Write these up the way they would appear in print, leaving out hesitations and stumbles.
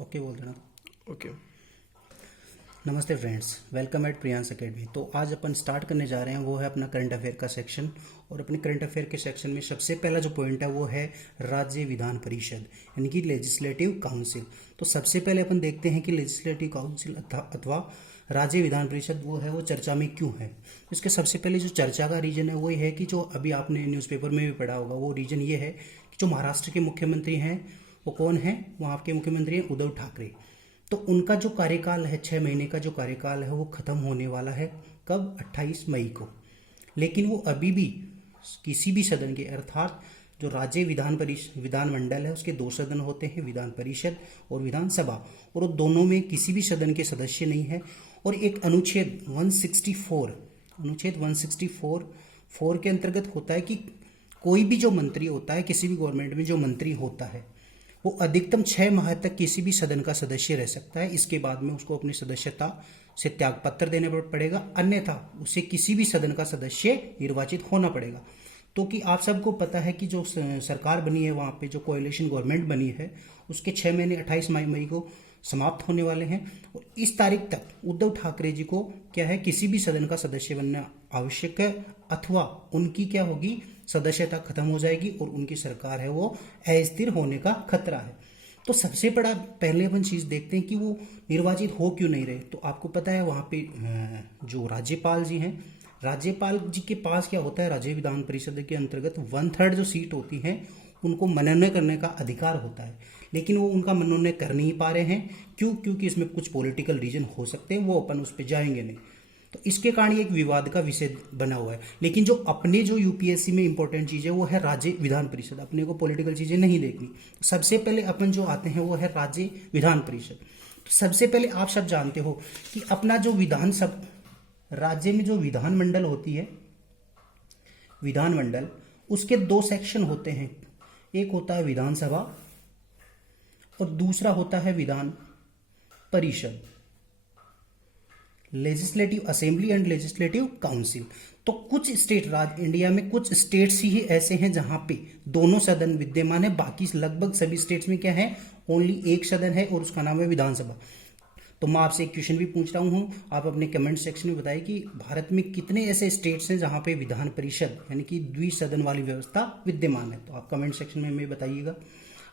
Okay बोल देना। Okay. नमस्ते friends, welcome eight prions academy. तो आज अपन स्टार्ट करने जा रहे हैं वो है अपना करंट अफेयर का सेक्शन। और अपने करंट अफेयर के सेक्शन में सबसे पहला जो पॉइंट है वो है राज्य विधान परिषद यानी कि लेजिस्लेटिव काउंसिल। तो सबसे पहले अपन देखते हैं कि लेजिस्लेटिव काउंसिल अथवा राज्य विधान परिषद वो है वो चर्चा में क्यों है। इसके सबसे पहले जो चर्चा का रीजन है वो ये है कि जो अभी आपने न्यूज़पेपर में भी पढ़ा होगा, वो रीजन ये है कि जो महाराष्ट्र के मुख्यमंत्री हैं वो कौन है, वहाँ के मुख्यमंत्री हैं उद्धव ठाकरे। तो उनका जो कार्यकाल है, 6 महीने का जो कार्यकाल है वो खत्म होने वाला है कब, 28 मई को। लेकिन वो अभी भी किसी भी सदन के, अर्थात जो राज्य विधानमंडल है उसके 2 सदन होते हैं, विधान परिषद और विधानसभा, और वो दोनों में किसी भी सदन के सदस्य नहीं है। और एक अनुच्छेद 164 के अंतर्गत होता है कि कोई भी जो मंत्री होता है, किसी भी गवर्नमेंट में जो मंत्री होता है वो अधिकतम 6 माह तक किसी भी सदन का सदस्य रह सकता है। इसके बाद में उसको अपनी सदस्यता से त्यागपत्र देने पड़ेगा, अन्यथा उसे किसी भी सदन का सदस्य निर्वाचित होना पड़ेगा। तो कि आप सबको पता है कि जो सरकार बनी है वहाँ पे जो कोएलिशन गवर्नमेंट बनी है उसके 6 महीने 28 मई को समाप्त होने वाले हैं। और इस तारीख तक उद्धव ठाकरे जी को क्या है, किसी भी सदन का सदस्य बनना आवश्यक है, अथवा उनकी क्या होगी, सदस्यता खत्म हो जाएगी और उनकी सरकार है वो अस्थिर होने का खतरा है। तो सबसे बड़ा पहले अपन चीज देखते हैं कि वो निर्वाचित हो क्यों नहीं रहे। तो आपको पता है वहाँ पे जो राज्यपाल जी हैं, राज्यपाल जी के पास क्या होता है, राज्य विधान परिषद के अंतर्गत 1/3 जो सीट होती है उनको मनोनयन करने का अधिकार होता है। लेकिन वो उनका मनोनयन कर नहीं पा रहे हैं। क्यों? क्योंकि इसमें कुछ पॉलिटिकल रीजन हो सकते हैं, वो अपन उस पर जाएंगे नहीं। तो इसके कारण ये एक विवाद का विषय बना हुआ है। लेकिन जो अपने जो यूपीएससी में इंपॉर्टेंट चीज है वो है राज्य विधान परिषद। अपने को पॉलिटिकल चीजें नहीं देखनी। सबसे पहले अपन जो आते हैं वो है राज्य विधान परिषद। तो सबसे पहले आप सब जानते हो कि अपना जो राज्य में जो विधानमंडल होती है, विधानमंडल, उसके 2 सेक्शन होते हैं। एक होता है विधानसभा और दूसरा होता है Vidhan Parishad, legislative assembly and legislative council. तो कुछ इंडिया में कुछ स्टेट्स ही ऐसे हैं जहां पे दोनों सदन विद्यमान है। बाकी लगभग सभी स्टेट्स में क्या है, ओनली एक सदन है और उसका नाम है विधानसभा। तो मैं आपसे एक क्वेश्चन भी पूछ रहा हूं, आप अपने कमेंट सेक्शन में बताइए कि भारत में कितने ऐसे स्टेट्स हैं जहां पे विधान परिषद यानी कि द्विसदन वाली व्यवस्था विद्यमान है। तो आप कमेंट सेक्शन में हमें बताइएगा।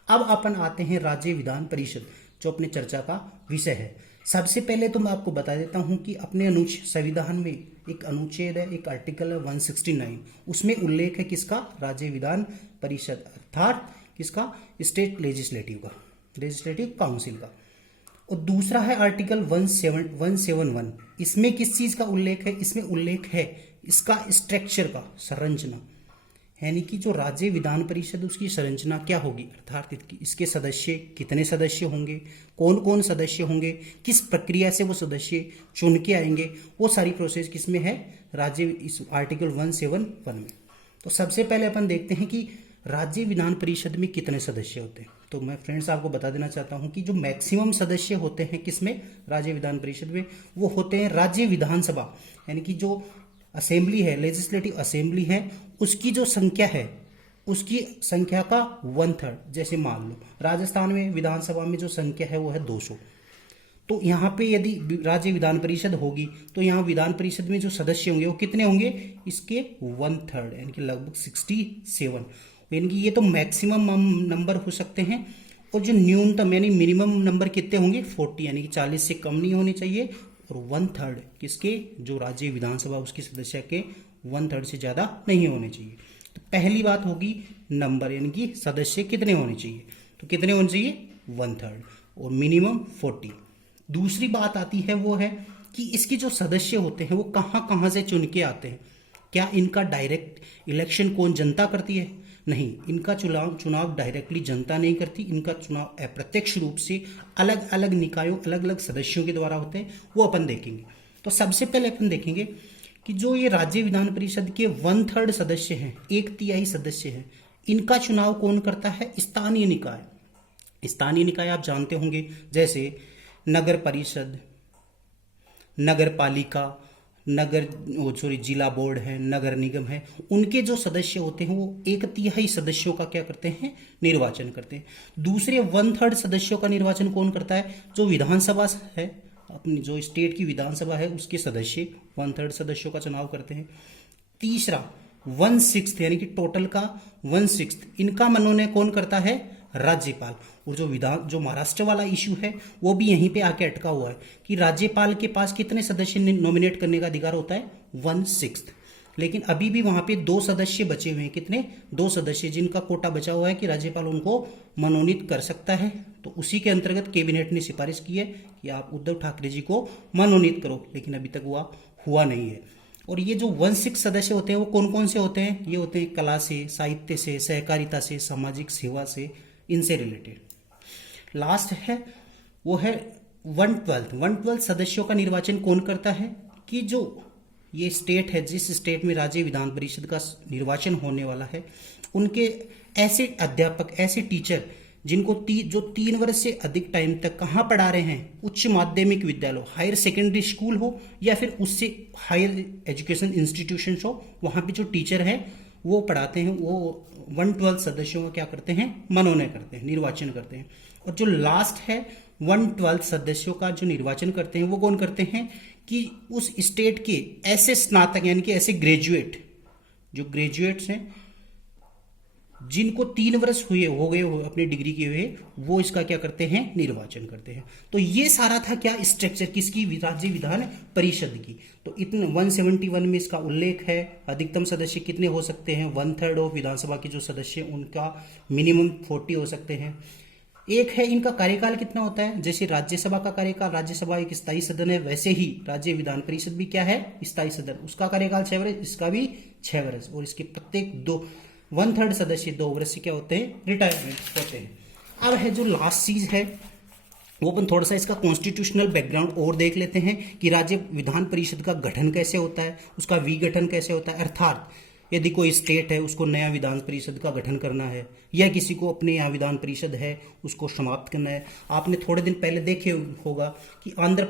अब अपन आते हैं राज्य विधान परिषद, जो अपने चर्चा का विषय है। सबसे पहले तो मैं आपको बता देता हूं कि अपने संविधान में एक अनुच्छेद है, एक आर्टिकल है 169, उसमें उल्लेख है किसका, राज्य विधान परिषद, अर्थात किसका, स्टेट लेजिस्लेटिव काउंसिल का। और दूसरा है आर्टिकल 171, इसमें किस चीज का उल्लेख है, इसमें उल्लेख है इसका स्ट्रक्चर का, संरचना, यानी कि जो राज्य विधान परिषद उसकी संरचना क्या होगी, अर्थात इसके सदस्य कितने सदस्य होंगे, कौन कौन सदस्य होंगे, किस प्रक्रिया से वो सदस्य चुन के आएंगे, वो सारी प्रोसेस किसमें है, इस आर्टिकल 171 में। तो सबसे पहले अपन देखते हैं कि राज्य विधान परिषद में कितने सदस्य होते हैं। तो मैं फ्रेंड्स आपको बता देना चाहता हूं कि जो मैक्सिमम सदस्य होते हैं किसमें, राज्य विधान परिषद में, वो होते हैं राज्य विधानसभा, यानी कि जो असेंबली है, लेजिस्लेटिव असेंबली है, उसकी जो संख्या है उसकी संख्या का 1/3। जैसे मान लो राजस्थान में विधानसभा में जो संख्या है वो है 200। तो यहाँ पे यदि राज्य विधान परिषद होगी तो यहाँ विधान परिषद में जो सदस्य होंगे वो कितने होंगे, इसके 1/3 यानी कि लगभग 67। यानी कि ये तो मैक्सिमम नंबर हो सकते हैं। और जो न्यूनतम यानी मिनिमम नंबर कितने होंगे, 40, यानी कि 40 से कम नहीं होने चाहिए। और 1/3 किसके, जो राज्य विधानसभा उसकी सदस्य के 1/3 से ज्यादा नहीं होने चाहिए। तो पहली बात होगी नंबर, यानी कि सदस्य कितने होने चाहिए। तो कितने होने चाहिए, 1/3 और मिनिमम 40। दूसरी बात आती है वो है कि इसके जो सदस्य होते हैं वो कहाँ कहाँ से चुन के आते हैं। क्या इनका डायरेक्ट इलेक्शन कौन जनता करती है, नहीं, इनका चुनाव डायरेक्टली जनता नहीं करती। इनका चुनाव अप्रत्यक्ष रूप से अलग अलग निकायों, अलग अलग सदस्यों के द्वारा होते हैं, वो अपन देखेंगे। तो सबसे पहले अपन देखेंगे कि जो ये राज्य विधान परिषद के 1/3 सदस्य हैं, 1/3 सदस्य हैं, इनका चुनाव कौन करता है, स्थानीय निकाय। स्थानीय निकाय आप जानते होंगे, जैसे नगर परिषद, नगर पालिका, जिला बोर्ड है, नगर निगम है, उनके जो सदस्य होते हैं वो 1/3 सदस्यों का क्या करते हैं, निर्वाचन करते हैं। दूसरे 1/3 सदस्यों का निर्वाचन कौन करता है, जो विधानसभा है, अपनी जो स्टेट की विधानसभा है उसके सदस्य 1/3 सदस्यों का चुनाव करते हैं। तीसरा 1/6 यानी कि टोटल का 1/6 इनका मनोनयन कौन करता है, राज्यपाल। और जो महाराष्ट्र वाला इशू है वो भी यहीं पे आके अटका हुआ है कि राज्यपाल के पास कितने सदस्य नॉमिनेट करने का अधिकार होता है, 1/6। लेकिन अभी भी वहां पे 2 सदस्य बचे हुए हैं, कितने, 2 सदस्य जिनका कोटा बचा हुआ है कि राज्यपाल उनको मनोनीत कर सकता है। तो उसी के अंतर्गत कैबिनेट ने सिफारिश की है कि आप उद्धव ठाकरे जी को मनोनीत करो, लेकिन अभी तक वह हुआ नहीं है। और ये जो 1/6 सदस्य होते हैं वो कौन कौन से होते हैं, ये होते हैं कला से, साहित्य से, सहकारिता से, सामाजिक सेवा से, इनसे रिलेटेड। लास्ट है वो है 1/12 सदस्यों का निर्वाचन कौन करता है, कि जो ये स्टेट है, जिस स्टेट में राज्य विधान परिषद का निर्वाचन होने वाला है, उनके ऐसे अध्यापक, ऐसे टीचर जिनको जो 3 वर्ष से अधिक टाइम तक कहाँ पढ़ा रहे हैं, उच्च माध्यमिक विद्यालय, हायर सेकेंडरी स्कूल हो या फिर उससे हायर एजुकेशन इंस्टीट्यूशन हो, वहाँ पे जो टीचर है वो पढ़ाते हैं, वो 1/12 सदस्यों का क्या करते हैं, मनोनयन करते हैं, निर्वाचन करते हैं। और जो लास्ट है 1/12 सदस्यों का जो निर्वाचन करते हैं वो कौन करते हैं, कि उस स्टेट के ऐसे स्नातक यानी कि ऐसे ग्रेजुएट, जो ग्रेजुएट्स हैं जिनको 3 वर्ष हो गए अपनी डिग्री के हुए, वो इसका क्या करते हैं, निर्वाचन करते हैं। तो ये सारा था क्या, स्ट्रक्चर किसकी, राज्य विधान परिषद की। तो इतने 171 में इसका उल्लेख है। अधिकतम सदस्य कितने हो सकते हैं, 1/3 ऑफ विधानसभा के जो सदस्य उनका मिनिमम 40 हो सकते हैं। एक है इनका कार्यकाल कितना होता है, जैसे राज्यसभा का कार्यकाल, राज्यसभा एक स्थायी सदन है, वैसे ही राज्य विधान परिषद भी क्या है, स्थायी सदन, उसका कार्यकाल 6 वर्ष, इसका भी 6 वर्ष। और इसके प्रत्येक 1/3 सदस्य 2 वर्ष से क्या होते हैं, रिटायरमेंट होते हैं। अब है जो लास्ट चीज है वो अपन थोड़ा सा इसका कॉन्स्टिट्यूशनल बैकग्राउंड और देख लेते हैं कि राज्य विधान परिषद का गठन कैसे होता है, उसका विघटन कैसे होता है। अर्थात यदि कोई स्टेट है उसको नया विधान परिषद का गठन करना है, या किसी को अपने यहाँ विधान परिषद है उसको समाप्त करना है। आपने थोड़े दिन पहले देखे होगा कि आंध्र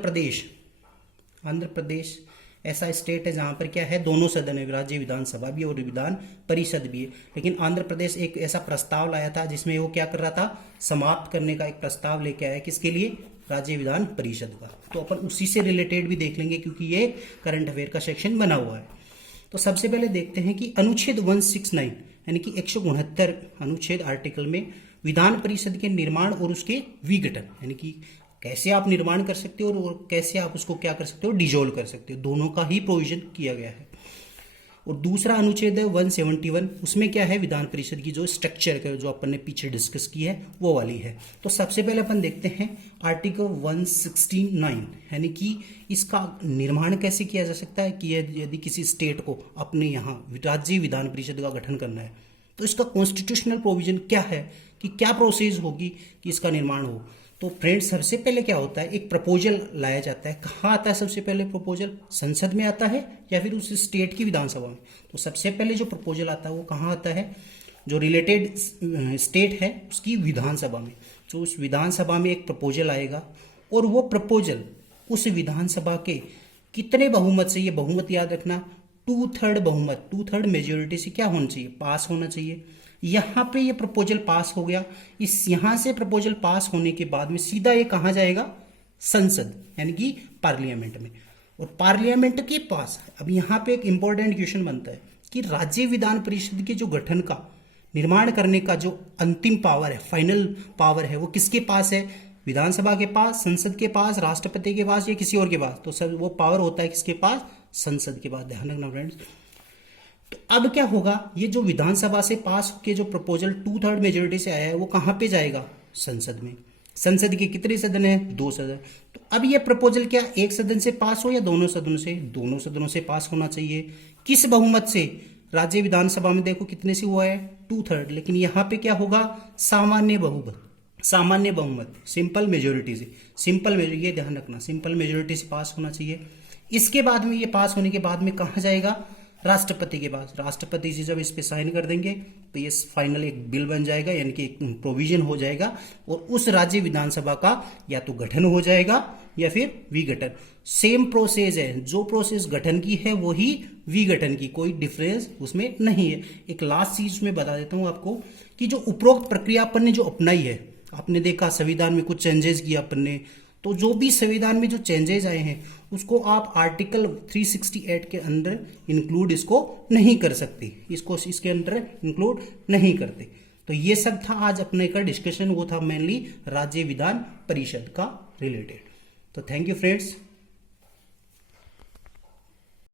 प्रदेश ऐसा स्टेट है जहां पर क्या है, दोनों सदन है, राज्य विधानसभा भी और विधान परिषद भी है। लेकिन आंध्र प्रदेश एक ऐसा प्रस्ताव लाया था जिसमें वो क्या कर रहा था, समाप्त करने का एक प्रस्ताव लेके आया, किसके लिए, राज्य विधान परिषद का। तो अपन उसी से रिलेटेड भी देख लेंगे क्योंकि ये करंट अफेयर का सेक्शन बना हुआ है। तो सबसे पहले देखते हैं कि अनुच्छेद 169 यानी कि 169 अनुच्छेद आर्टिकल में विधान परिषद के निर्माण और उसके विघटन यानी कि कैसे आप निर्माण कर सकते हो और कैसे आप उसको क्या कर सकते हो, डिजोल्व कर सकते हो, दोनों का ही प्रोविजन किया गया है। और दूसरा अनुच्छेद है 171, उसमें क्या है, विधान परिषद की जो स्ट्रक्चर है जो अपन ने पीछे डिस्कस की है वो वाली है। तो सबसे पहले अपन देखते हैं आर्टिकल 169 यानी कि इसका निर्माण कैसे किया जा सकता है, कि यदि किसी स्टेट को अपने यहाँ राज्य विधान परिषद का गठन करना है तो इसका कॉन्स्टिट्यूशनल प्रोविजन क्या है, कि क्या प्रोसेस होगी कि इसका निर्माण हो। तो फ्रेंड्स सबसे पहले क्या होता है, एक प्रपोजल लाया जाता है। कहाँ आता है सबसे पहले प्रपोजल, संसद में आता है या फिर उस स्टेट की विधानसभा में। तो सबसे पहले जो प्रपोजल आता है वो कहाँ आता है, जो रिलेटेड स्टेट है उसकी विधानसभा में। तो उस विधानसभा में एक प्रपोजल आएगा और वो प्रपोजल उस विधानसभा के कितने बहुमत से, ये बहुमत याद रखना, 2/3 बहुमत, 2/3 मेजोरिटी से क्या होना चाहिए, पास होना चाहिए। यहाँ पे ये प्रपोजल पास हो गया, इस यहाँ से प्रपोजल पास होने के बाद में सीधा ये कहाँ जाएगा, संसद यानी कि पार्लियामेंट में। और पार्लियामेंट के पास अब यहाँ पे एक इंपॉर्टेंट क्वेश्चन बनता है कि राज्य विधान परिषद के जो गठन का, निर्माण करने का जो अंतिम पावर है, फाइनल पावर है, वो किसके पास है, विधानसभा के पास, संसद के पास, राष्ट्रपति के पास या किसी और के पास। तो सब वो पावर होता है किसके पास, संसद के पास। ध्यान रखना फ्रेंड्स। तो अब क्या होगा, ये जो विधानसभा से पास के जो प्रपोजल 2/3 मेजोरिटी से आया है वो कहाँ पे जाएगा, संसद में। संसद के कितने सदन है, 2 सदन। तो अब ये प्रपोजल क्या एक सदन से पास हो या दोनों सदनों से, दोनों सदनों से पास होना चाहिए। किस बहुमत से, राज्य विधानसभा में देखो कितने से हुआ है, 2/3। लेकिन यहाँ पे क्या होगा, सामान्य बहुमत, सामान्य बहुमत, सिंपल मेजोरिटी से। सिंपल मेजोरिटी, ये ध्यान रखना, सिंपल मेजोरिटी से पास होना चाहिए। इसके बाद में ये पास होने के बाद में कहाँ जाएगा, राष्ट्रपति के पास। राष्ट्रपति जी जब इस पे साइन कर देंगे तो ये फाइनल एक बिल बन जाएगा, यानी कि एक प्रोविजन हो जाएगा, और उस राज्य विधानसभा का या तो गठन हो जाएगा या फिर विघटन। सेम प्रोसेस है, जो प्रोसेस गठन की है वही विघटन की, कोई डिफरेंस उसमें नहीं है। एक लास्ट चीज में बता देता हूं आपको कि जो उपरोक्त प्रक्रिया अपन ने जो अपनाई है, आपने देखा संविधान में कुछ चेंजेस किया अपन ने, तो जो भी संविधान में जो चेंजेस आए हैं उसको आप आर्टिकल 368 के अंदर इंक्लूड इसको नहीं कर सकते, इसको इसके अंदर इंक्लूड नहीं करते। तो ये सब था आज अपने का डिस्कशन, वो था मेनली राज्य विधान परिषद का रिलेटेड। तो थैंक यू फ्रेंड्स।